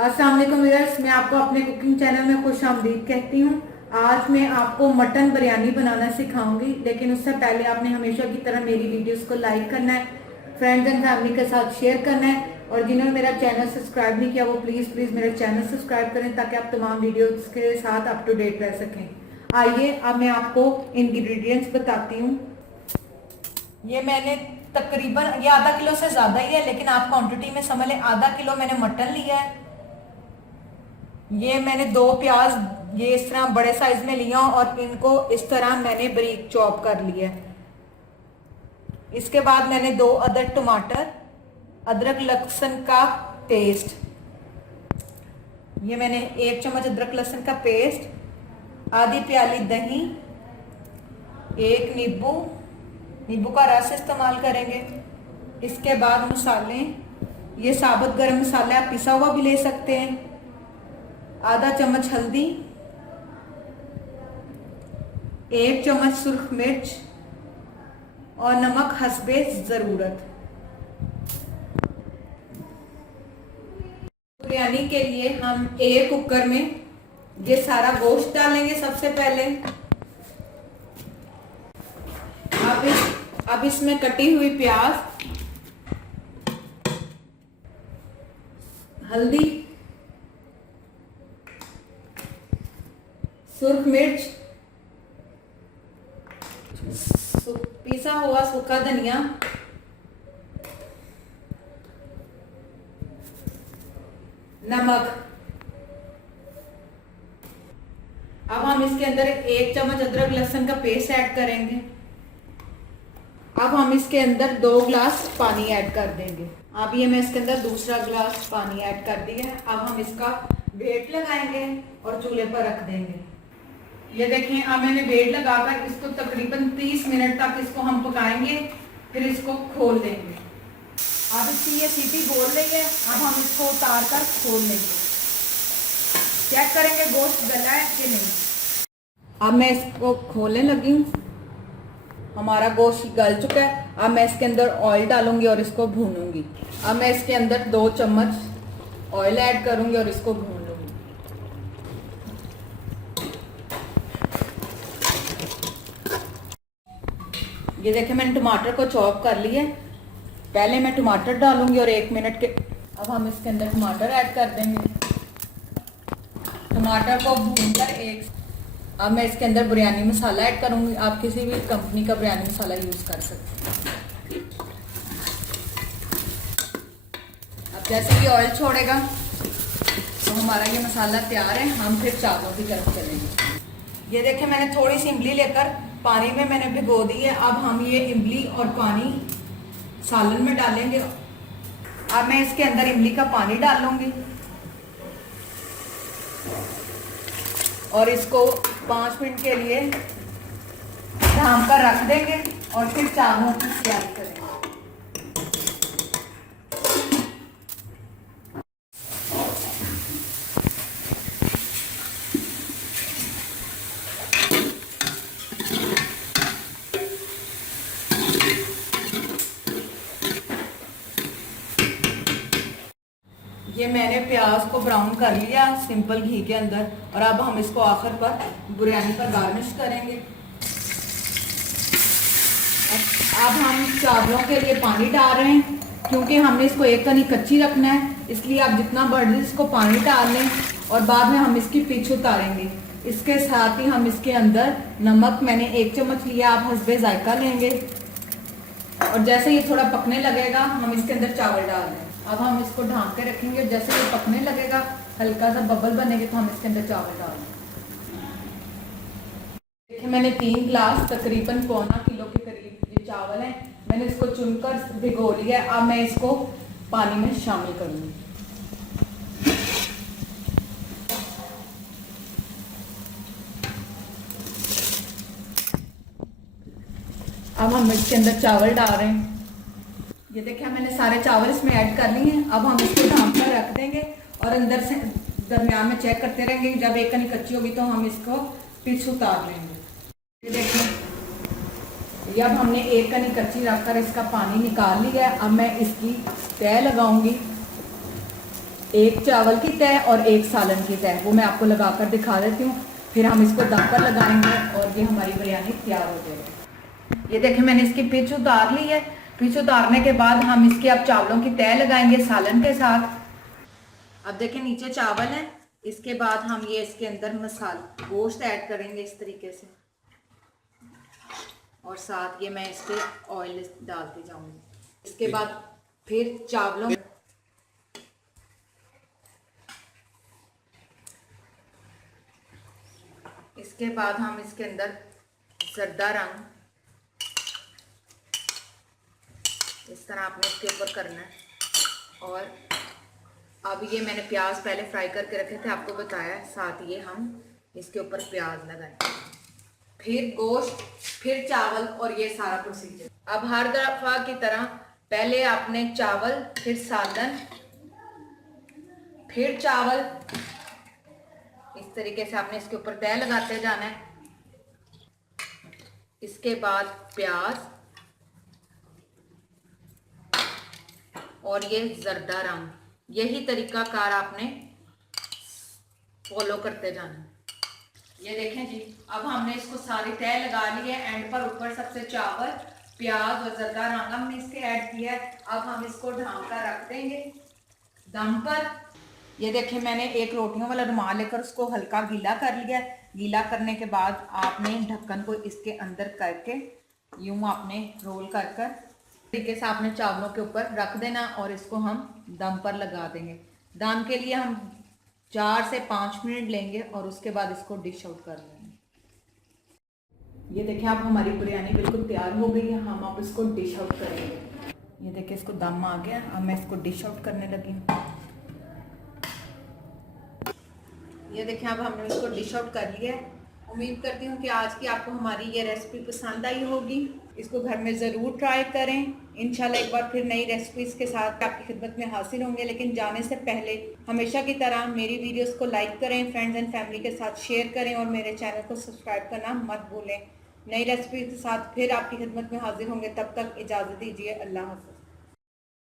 अस्सलाम वालेकुम व्यूअर्स, मैं आपको अपने कुकिंग चैनल में खुश आमदीद कहती हूँ। आज मैं आपको मटन बिरयानी बनाना सिखाऊंगी, लेकिन उससे पहले आपने हमेशा की तरह मेरी वीडियोस को लाइक करना है, फ्रेंड्स एंड फैमिली के साथ शेयर करना है, और जिन्होंने मेरा चैनल सब्सक्राइब नहीं किया वो प्लीज़ मेरा चैनल सब्सक्राइब करें ताकि आप तमाम वीडियोस के साथ अप टू डेट रह सकें। आइए अब मैं आपको इंग्रेडिएंट्स बताती हूँ। ये मैंने तकरीबन ये आधा किलो से ज़्यादा ही है, लेकिन आप क्वांटिटी में समझ लें आधा किलो मैंने मटन लिया है। ये मैंने 2 प्याज ये इस तरह बड़े साइज में लिया और इनको इस तरह मैंने बारीक चॉप कर लिया है। इसके बाद मैंने 2 अदर टमाटर, अदरक लहसुन का पेस्ट, ये मैंने 1 चम्मच अदरक लहसुन का पेस्ट, आधी प्याली दही, 1 नींबू का रस इस्तेमाल करेंगे। इसके बाद मसाले, ये साबुत गरम मसाला आप पिसा हुआ भी ले सकते हैं, आधा चम्मच हल्दी, 1 चम्मच सुर्ख मिर्च और नमक हस्बे ज़रूरत। बिरयानी के लिए हम एक कुकर में ये सारा गोश्त डालेंगे। सबसे पहले अब इसमें कटी हुई प्याज, हल्दी, सुर्ख मिर्च, पिसा हुआ सूखा धनिया, नमक। अब हम इसके अंदर 1 चम्मच अदरक लहसुन का पेस्ट ऐड करेंगे। अब हम इसके अंदर 2 गिलास पानी ऐड कर देंगे। अब ये मैं इसके अंदर दूसरा गिलास पानी ऐड कर दिया है। अब हम इसका वेट लगाएंगे और चूल्हे पर रख देंगे। ये देखें, अब मैंने वेट लगाकर इसको तकरीबन 30 मिनट तक इसको हम पकाएंगे, फिर इसको खोल लेंगे। अब इसकी ये सीटी बोल रही है, अब हम इसको उतार कर खोल लेंगे, चेक करेंगे गोश्त गला है कि नहीं। अब मैं इसको खोलने लगी हूँ, हमारा गोश्त गल चुका है। अब मैं इसके अंदर ऑयल डालूंगी और इसको भूनूंगी। अब मैं इसके अंदर 2 चम्मच ऑयल ऐड करूंगी और इसको भून लूंगी। ये देखिए, मैंने टमाटर को चॉप कर लिया। पहले मैं टमाटर डालूंगी और 1 मिनट के अब हम इसके अंदर टमाटर ऐड कर देंगे। टमाटर को भूनकर अब मैं इसके अंदर बिरयानी मसाला ऐड करूंगी। आप किसी भी कंपनी का बिरयानी मसाला यूज कर सकते हैं। अब जैसे ही ऑयल छोड़ेगा तो हमारा ये मसाला तैयार है। हम फिर चावलों की तरफ चलेंगे। ये देखिए, मैंने थोड़ी सी इमली लेकर पानी में मैंने भिगो दी है। अब हम ये इमली और पानी सालन में डालेंगे। अब मैं इसके अंदर इमली का पानी डालूंगी और इसको 5 मिनट के लिए ढांक कर रख देंगे और फिर चावलों की तैयारी करेंगे। ये मैंने प्याज को ब्राउन कर लिया सिंपल घी के अंदर, और अब हम इसको आखिर पर बिरयानी पर गार्निश करेंगे। अब हम चावलों के लिए पानी डाल रहे हैं, क्योंकि हमने इसको एक कनी कच्ची रखना है, इसलिए आप जितना बढ़ इसको पानी डाल लें और बाद में हम इसकी पीछ उतारेंगे। इसके साथ ही हम इसके अंदर नमक मैंने 1 चम्मच लिया, आप हस्बे जायका लेंगे। और जैसे ये थोड़ा पकने लगेगा हम इसके अंदर चावल डाल दें। अब हम इसको ढांक के रखेंगे, जैसे ये पकने लगेगा हल्का सा बबल बनेगा तो हम इसके अंदर चावल डाल दें। देखिए, मैंने 3 गिलास तकरीबन 1.25 किलो के करीब ये चावल है, मैंने इसको चुनकर भिगो लिया। अब मैं इसको पानी में शामिल करूंगी। अब हम इसके अंदर चावल डाल रहे हैं। ये देखिए, मैंने सारे चावल इसमें ऐड कर लिए हैं। अब हम इसको ढांक कर रख देंगे और अंदर से दरमियान में चेक करते रहेंगे। जब एक कनी कच्ची होगी तो हम इसको पीछ उतार लेंगे। ये देखिए, ये अब हमने एक कनी कच्ची रखकर इसका पानी निकाल लिया है। अब मैं इसकी तह लगाऊंगी एक चावल की तय और एक सालन की तय, वो मैं आपको लगा कर दिखा देती हूँ। फिर हम इसको दम पर लगाएंगे और ये हमारी बिरयानी तैयार हो जाएगी। ये देखें मैंने इसकी पिच उतार ली है। पिच उतारने के बाद हम इसके अब चावलों की तय लगाएंगे सालन के साथ। अब देखें नीचे चावल है। इसके बाद हम ये इसके अंदर मसाला गोश्त ऐड करेंगे इस तरीके से, और साथ ये मैं इसके ऑयल डालती जाऊंगी। इसके बाद फिर चावलों, इसके बाद हम इसके अंदर जर्दा रंग इस तरह आपने इसके ऊपर करना है। और अब ये मैंने प्याज पहले फ्राई करके रखे थे, आपको बताया, साथ ये हम इसके ऊपर प्याज लगाएंगे, फिर गोश्त, फिर चावल और ये सारा प्रोसीजर। अब हर दफा की तरह पहले आपने चावल, फिर सालन, फिर चावल, इस तरीके से आपने इसके ऊपर तय लगाते जाना है। इसके बाद प्याज और ये जर्दा रंग, यही तरीका कार आपने फॉलो करते जाना है। ये देखें जी, अब हमने इसको सारी तय लगा ली है। एंड पर ऊपर सबसे चावल, प्याज और जर्दा रंग हमने इसके ऐड किया है। अब हम इसको ढांक कर रख देंगे दम पर। ये देखें मैंने एक रोटियों वाला रुमाल लेकर उसको हल्का गीला कर लिया। गीला करने के बाद आपने ढक्कन को इसके अंदर करके यूं आपने रोल कर कर तरीके से आपने चावलों के ऊपर रख देना और इसको हम दम पर लगा देंगे। दम के लिए हम 4 से 5 मिनट लेंगे और उसके बाद इसको डिश आउट कर लेंगे। ये देखिए अब हमारी बिरयानी बिल्कुल तैयार हो गई है। हम अब इसको डिश आउट करेंगे। ये देखिए इसको दम आ गया। अब मैं इसको डिश आउट करने लगी हूँ। ये देखिए अब हमने इसको डिश आउट कर लिया है। उम्मीद करती हूँ कि आज की आपको हमारी ये रेसिपी पसंद आई होगी। इसको घर में ज़रूर ट्राई करें। इंशाल्लाह एक बार फिर नई रेसिपीज़ के साथ आपकी खिदमत में हाजिर होंगे। लेकिन जाने से पहले हमेशा की तरह मेरी वीडियोस को लाइक करें, फ्रेंड्स एंड फैमिली के साथ शेयर करें और मेरे चैनल को सब्सक्राइब करना मत भूलें। नई रेसिपी के साथ फिर आपकी खिदमत में हाजिर होंगे। तब तक इजाज़त दीजिए। अल्लाह हाफ़िज़।